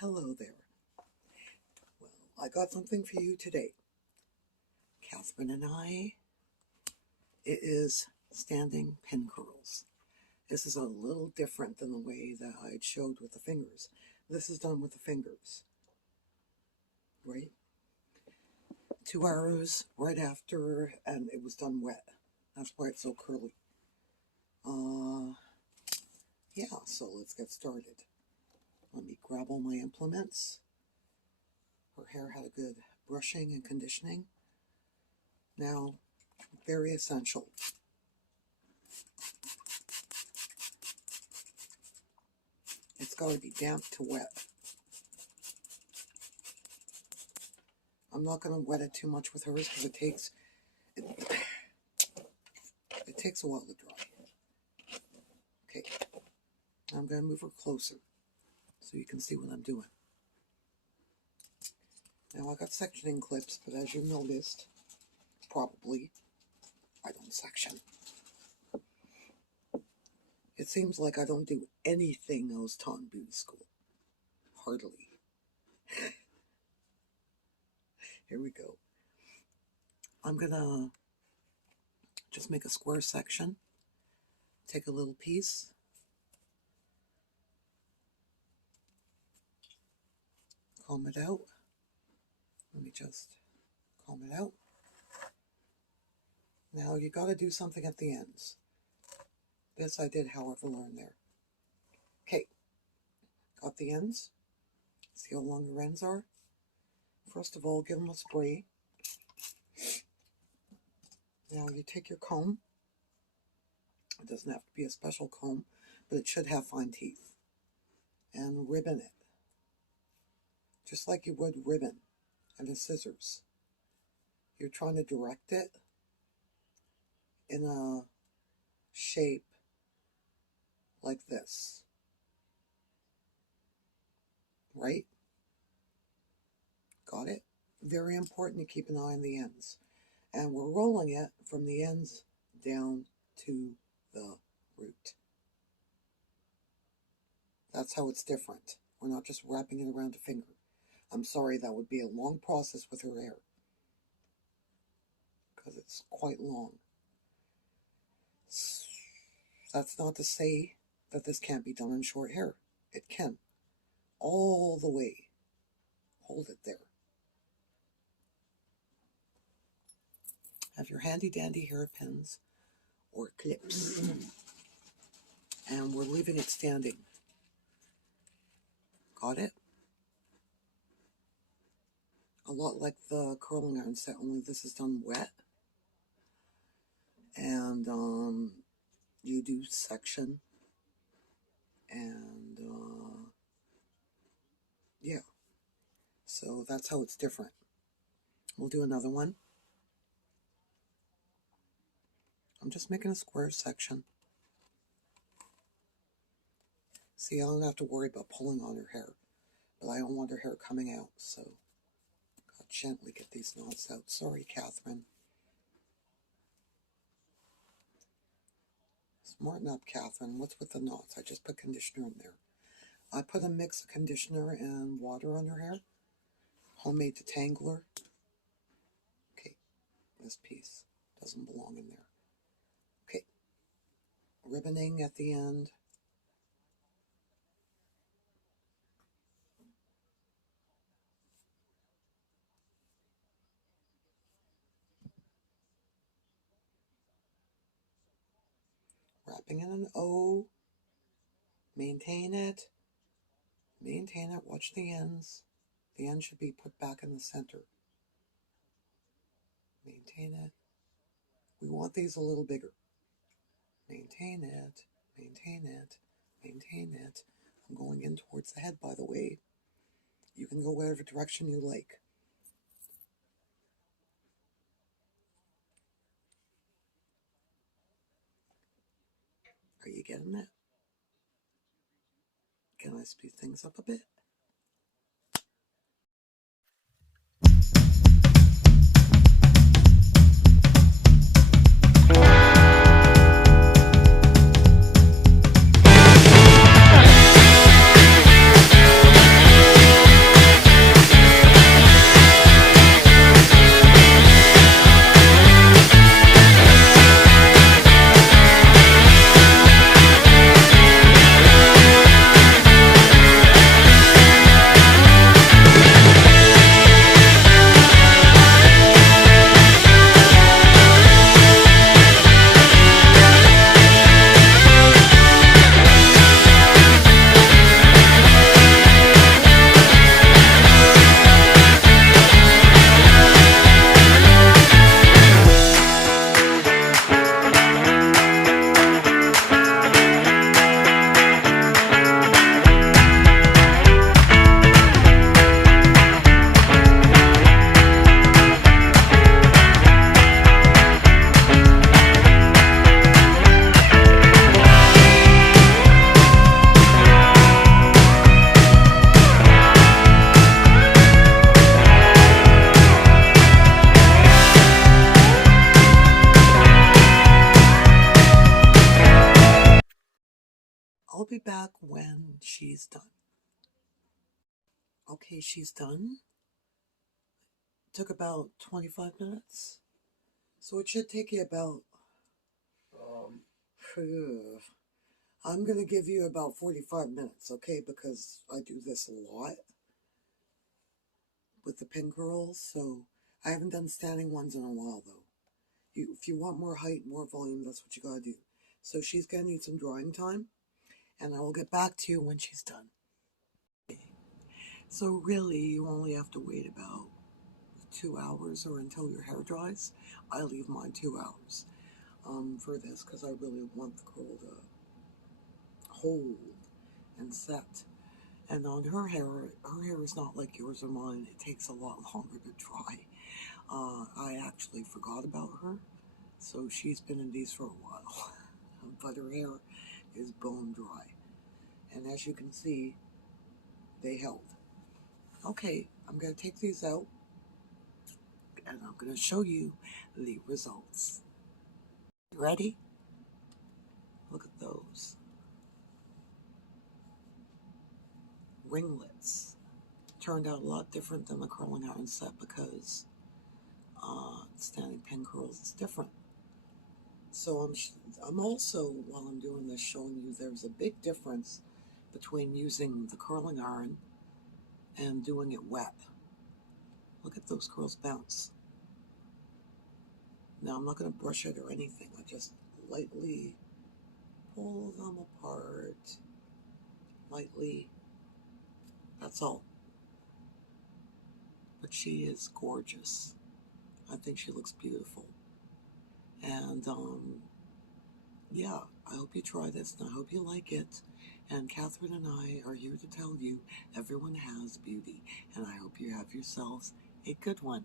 Hello there. Well, I got something for you today. Katherine and I, it is standing pin curls. This is a little different than the way that I showed with the fingers. This is done with the fingers, right? 2 hours right after, and it was done wet. That's why it's so curly. Yeah, so let's get started. Let me grab all my implements. Her hair had a good brushing and conditioning. Now, very essential. It's got to be damp to wet. I'm not going to wet it too much with hers because it takes a while to dry. Okay, I'm going to move her closer so you can see what I'm doing. Now I got sectioning clips, but as you noticed, probably, I don't section. It seems like I don't do anything else taught in beauty school. Hardly. Here we go. I'm gonna just make a square section. Take a little piece. Comb it out. Let me just comb it out. Now you got to do something at the ends. This I did, however, learn there. Okay, got the ends. See how long your ends are? First of all, give them a spray. Now you take your comb. It doesn't have to be a special comb, but it should have fine teeth. And ribbon it. Just like you would ribbon and the scissors. You're trying to direct it in a shape like this. Right? Got it? Very important to keep an eye on the ends. And we're rolling it from the ends down to the root. That's how it's different. We're not just wrapping it around a finger. I'm sorry, that would be a long process with her hair, because it's quite long. That's not to say that this can't be done in short hair. It can. All the way. Hold it there. Have your handy dandy hairpins or clips. And we're leaving it standing. Got it? A lot like the curling iron set, only this is done wet. And you do section. And yeah. So that's how it's different. We'll do another one. I'm just making a square section. See, I don't have to worry about pulling on her hair, but I don't want her hair coming out, so I'll gently get these knots out. Sorry, Katherine. Smarten up, Katherine. What's with the knots? I just put conditioner in there. I put a mix of conditioner and water on her hair. Homemade detangler. Okay, this piece doesn't belong in there. Okay, ribboning at the end. Wrapping in an O. Maintain it. Maintain it. Watch the ends. The end should be put back in the center. Maintain it. We want these a little bigger. Maintain it. Maintain it. Maintain it. I'm going in towards the head, by the way. You can go whatever direction you like. Are you getting it? Can I speed things up a bit? be back when she's done. Okay, she's done. Took about 25 minutes. So it should take you about, I'm going to give you about 45 minutes, okay? Because I do this a lot with the pin curls. So I haven't done standing ones in a while, though. If you want more height, more volume, that's what you got to do. So she's going to need some drying time. And I will get back to you when she's done. So really, you only have to wait about 2 hours or until your hair dries. I leave mine 2 hours for this because I really want the curl to hold and set. And on her hair is not like yours or mine. It takes a lot longer to dry. I actually forgot about her, so she's been in these for a while. But her hair is bone dry. And as you can see, they held. Okay, I'm going to take these out, and I'm going to show you the results. Ready? Look at those. Ringlets. Turned out a lot different than the curling iron set because standing pin curls is different. So I'm also, while I'm doing this, showing you there's a big difference between using the curling iron and doing it wet. Look at those curls bounce. Now I'm not going to brush it or anything. I just lightly pull them apart. Lightly. That's all. But she is gorgeous. I think she looks beautiful. And yeah, I hope you try this and I hope you like it. And Katherine and I are here to tell you everyone has beauty. And I hope you have yourselves a good one.